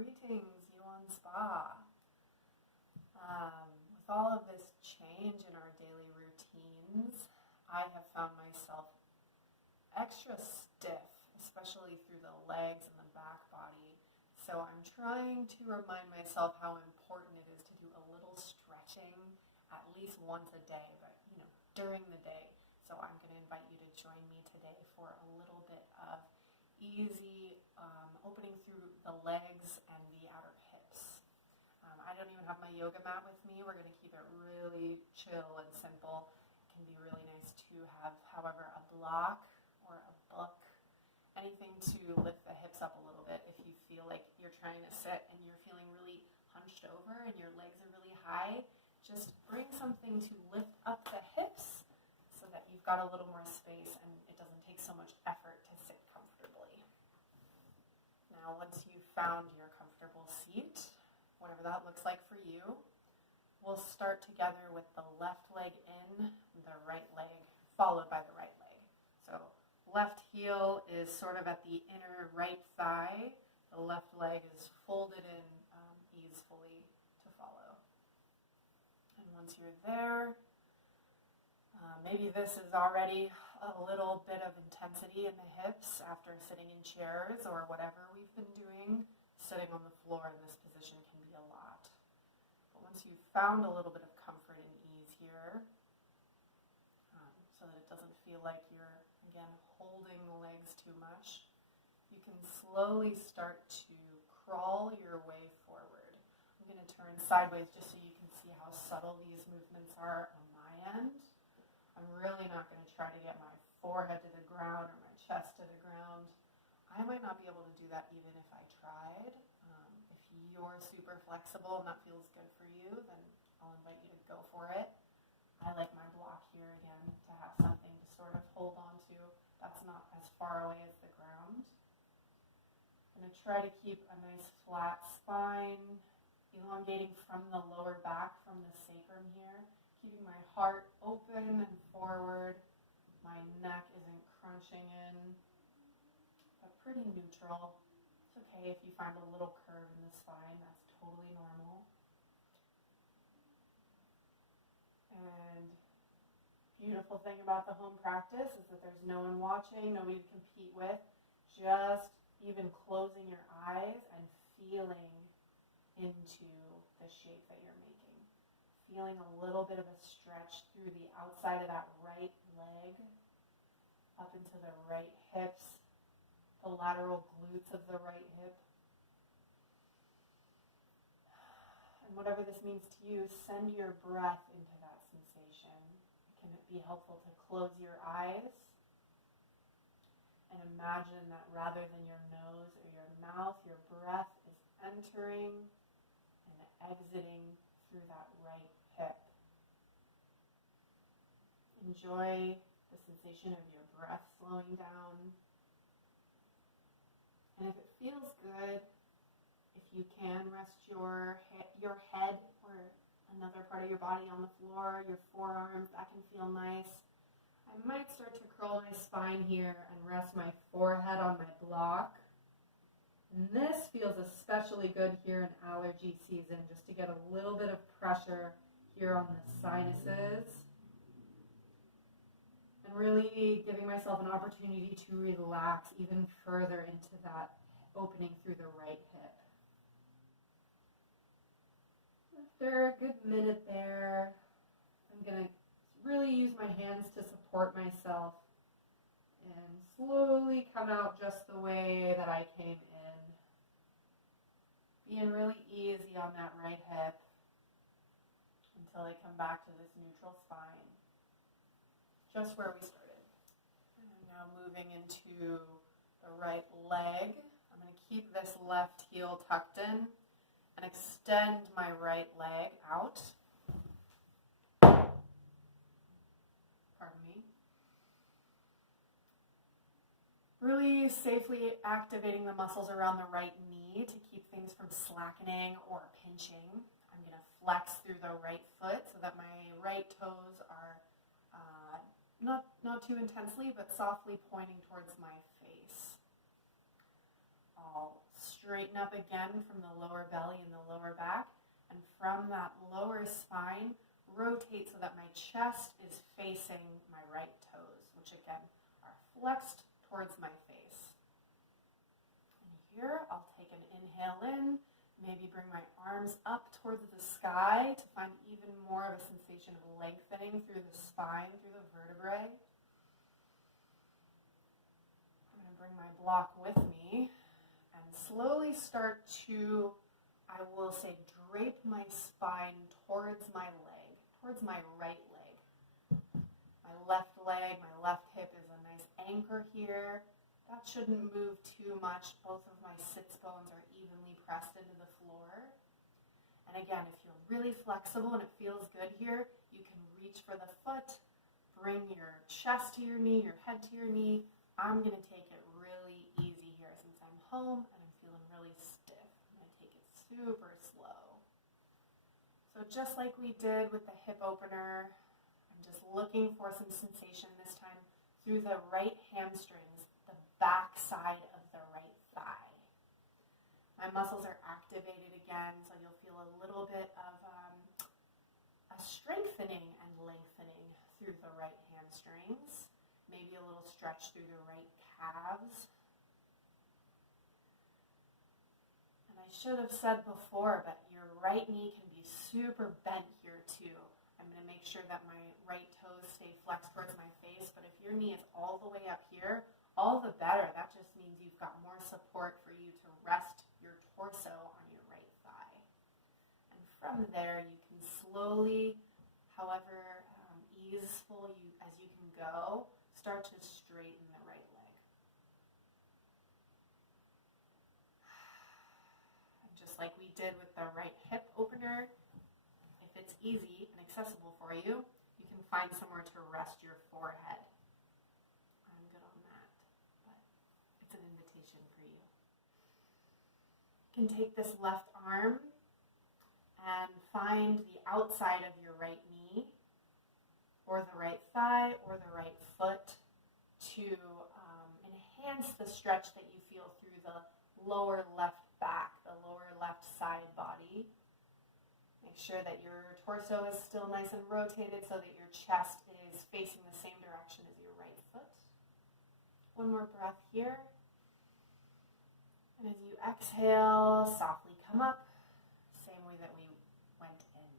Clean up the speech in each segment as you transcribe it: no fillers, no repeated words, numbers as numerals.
Greetings, Yuan Spa. With all of this change in our daily routines, I have found myself extra stiff, especially through the legs and the back body. So I'm trying to remind myself how important it is to do a little stretching at least once a day, but during the day. So I'm going to invite you to join me today for a little bit of easy opening through the legs and the outer hips. I don't even have my yoga mat with me. We're going to keep it really chill and simple. It can be really nice to have, however, a block or a book, anything to lift the hips up a little bit if you feel like you're trying to sit and you're feeling really hunched over and your legs are really high. Just bring something to lift up the hips so that you've got a little more space and it doesn't take so much effort to sit comfortably. Now, once you've found your comfortable seat, whatever that looks like for you, we'll start together with the left leg in, the right leg followed by the right leg. So left heel is sort of at the inner right thigh. The left leg is folded in easily to follow. And once you're there, maybe this is already a little bit of intensity in the hips after sitting in chairs or whatever we've been doing. Sitting on the floor in this position can be a lot. But once you've found a little bit of comfort and ease here, so that it doesn't feel like you're, again, holding the legs too much, you can slowly start to crawl your way forward. I'm going to turn sideways just so you can see how subtle these movements are on my end. I'm really not going to try to get my forehead to the ground or my chest to the ground. I might not be able to do that even if I tried. If you're super flexible and that feels good for you, then I'll invite you to go for it. I like my block here again to have something to sort of hold on to that's not as far away as the ground. I'm going to try to keep a nice flat spine, elongating from the lower back, from the sacrum here. Keeping my heart open and forward. My neck isn't crunching in, but pretty neutral. It's okay if you find a little curve in the spine. That's totally normal. And beautiful thing about the home practice is that there's no one watching, nobody to compete with. Just even closing your eyes and feeling into the shape that you're making. Feeling a little bit of a stretch through the outside of that right leg, up into the right hips, the lateral glutes of the right hip. And whatever this means to you, send your breath into that sensation. Can it be helpful to close your eyes and imagine that rather than your nose or your mouth, your breath is entering and exiting through that right hip. Enjoy the sensation of your breath slowing down. And if it feels good, if you can, rest your head or another part of your body on the floor, your forearms, that can feel nice. I might start to curl my spine here and rest my forehead on my block. And this feels especially good here in allergy season, just to get a little bit of pressure here on the sinuses. And really giving myself an opportunity to relax even further into that opening through the right hip. After a good minute there, I'm going to really use my hands to support myself and slowly come out just the way that I came in. Being really easy on that right hip until I come back to this neutral spine, just where we started. And now moving into the right leg. I'm going to keep this left heel tucked in and extend my right leg out. Pardon me. Really safely activating the muscles around the right knee to keep things from slackening or pinching. I'm going to flex through the right foot so that my right toes are not too intensely, but softly pointing towards my face. I'll straighten up again from the lower belly and the lower back. And from that lower spine, rotate so that my chest is facing my right toes, which again are flexed towards my face. And here, I'll take an inhale in, maybe bring my arms up towards the sky to find even more of a sensation of lengthening through the spine, through the vertebrae. I'm going to bring my block with me and slowly start to, I will say, drape my spine towards my leg, towards my right leg. My left leg, my left hip is a nice anchor here. That shouldn't move too much. Both of my sits bones are evenly pressed into the floor. And again, if you're really flexible and it feels good here, you can reach for the foot, bring your chest to your knee, your head to your knee. I'm going to take it really easy here since I'm home and I'm feeling really stiff. I'm going to take it super slow. So just like we did with the hip opener, I'm just looking for some sensation this time through the right hamstrings, the back side of the right thigh. My muscles are activated again, so you'll feel a little bit of a strengthening and lengthening through the right hamstrings. Maybe a little stretch through the right calves. And I should have said before, but your right knee can be super bent here too. I'm going to make sure that my right toes stay flexed towards my face, but if your knee is all the way up here, all the better. That just means you've got more support for you to rest your torso on your right thigh. And from there, you can slowly, however easeful as you can go, start to straighten the right leg. And just like we did with the right hip opener, if it's easy and accessible for you, you can find somewhere to rest your forehead. I'm good on that, but it's an invitation for you. You can take this left arm and find the outside of your right knee or the right thigh or the right foot to enhance the stretch that you feel through the lower left back, the lower left side body. Make sure that your torso is still nice and rotated so that your chest is facing the same direction as your right foot. One more breath here. And as you exhale, softly come up, same way that we went in.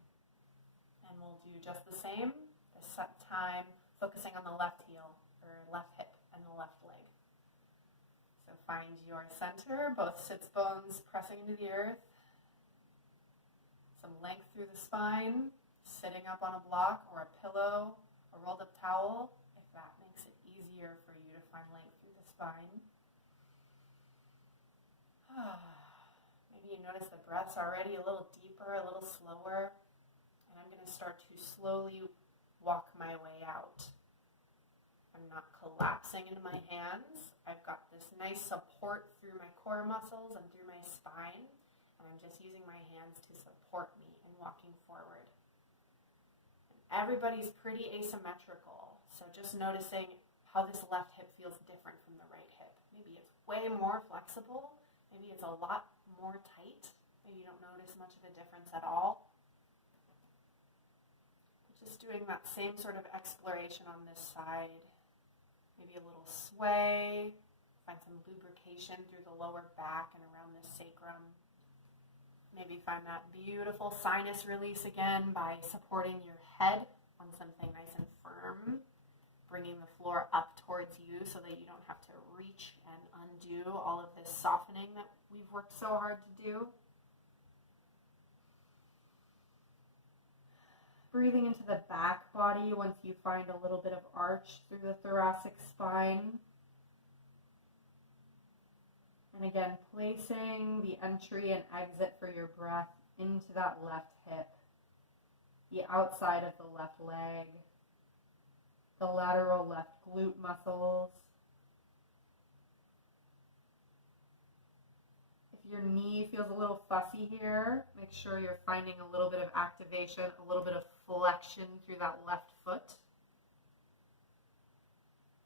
And we'll do just the same, this time focusing on the left heel, or left hip, and the left leg. So find your center, both sits bones pressing into the earth. Some length through the spine, sitting up on a block or a pillow, a rolled up towel, if that makes it easier for you to find length through the spine. Maybe you notice the breath's already a little deeper, a little slower, and I'm going to start to slowly walk my way out. I'm not collapsing into my hands. I've got this nice support through my core muscles and through my spine. And I'm just using my hands to support me in walking forward. And everybody's pretty asymmetrical, so just noticing how this left hip feels different from the right hip. Maybe it's way more flexible, maybe it's a lot more tight, maybe you don't notice much of a difference at all. But just doing that same sort of exploration on this side, maybe a little sway, find some lubrication through the lower back and around the sacrum. Maybe find that beautiful sinus release again by supporting your head on something nice and firm, bringing the floor up towards you so that you don't have to reach and undo all of this softening that we've worked so hard to do. Breathing into the back body once you find a little bit of arch through the thoracic spine. And again, placing the entry and exit for your breath into that left hip, the outside of the left leg, the lateral left glute muscles. If your knee feels a little fussy here, make sure you're finding a little bit of activation, a little bit of flexion through that left foot.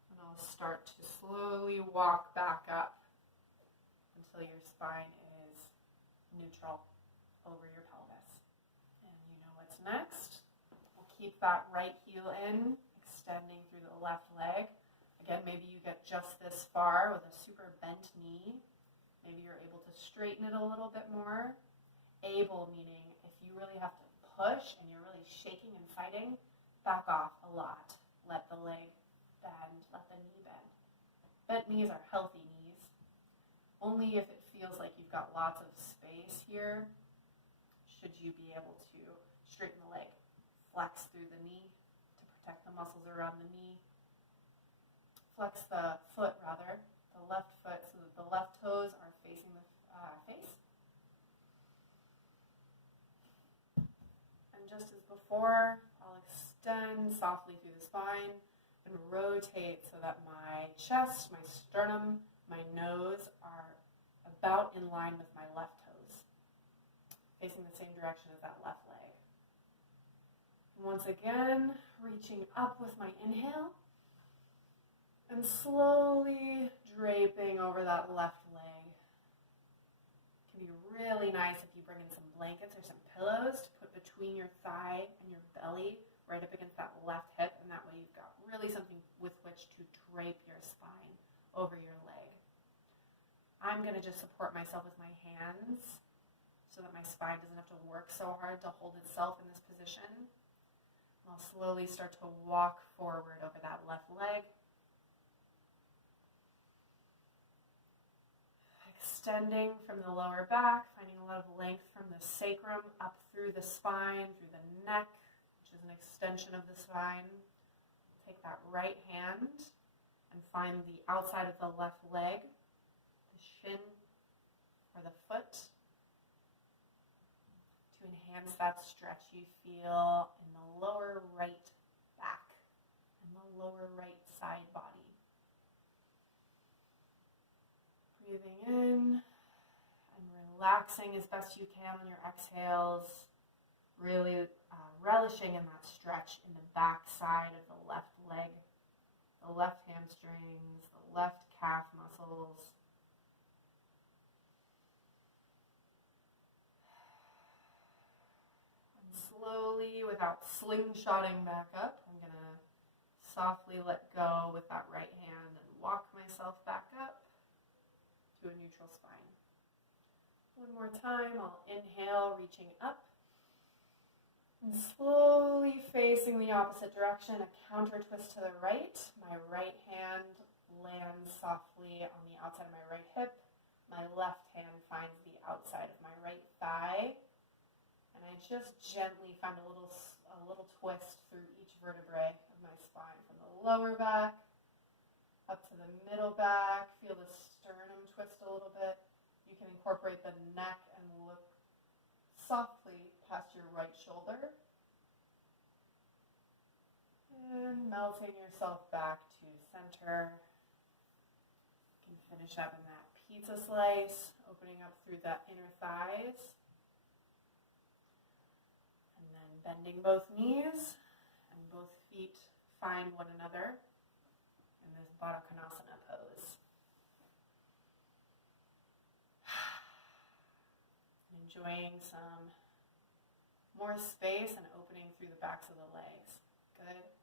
And I'll start to slowly walk back up until your spine neutral over your pelvis. And you know what's next? We'll keep that right heel in, extending through the left leg. Again, maybe you get just this far with a super bent knee. Maybe you're able to straighten it a little bit more. Able meaning if you really have to push and you're really shaking and fighting, back off a lot. Let the leg bend, let the knee bend. Bent knees are healthy knees. Only if it feels like you've got lots of space here should you be able to straighten the leg. Flex through the knee to protect the muscles around the knee. Flex the foot rather, the left foot, so that the left toes are facing the face. And just as before, I'll extend softly through the spine and rotate so that my chest, my sternum, my nose are about in line with my left toes, facing the same direction as that left leg. And once again, reaching up with my inhale and slowly draping over that left leg. It can be really nice if you bring in some blankets or some pillows to put between your thigh and your belly, right up against that left hip, and that way you've got really something with which to drape your spine over your leg. I'm going to just support myself with my hands so that my spine doesn't have to work so hard to hold itself in this position. I'll slowly start to walk forward over that left leg. Extending from the lower back, finding a lot of length from the sacrum up through the spine, through the neck, which is an extension of the spine. Take that right hand and find the outside of the left leg, the shin or the foot, to enhance that stretch you feel in the lower right back and the lower right side body. Breathing in and relaxing as best you can on your exhales, really relishing in that stretch in the back side of the left leg, the left hamstrings, the left calf muscles. And slowly, without slingshotting back up, I'm going to softly let go with that right hand and walk myself back up to a neutral spine. One more time, I'll inhale, reaching up. And slowly facing the opposite direction, a counter twist to the right. My right hand lands softly on the outside of my right hip. My left hand finds the outside of my right thigh. And I just gently find a little twist through each vertebrae of my spine, from the lower back up to the middle back. Feel the sternum twist a little bit. You can incorporate the neck and look softly past your right shoulder. And melting yourself back to center. You can finish up in that pizza slice, opening up through the inner thighs. And then bending both knees and both feet find one another in this Baddha Konasana pose. Enjoying some more space and opening through the backs of the legs. Good.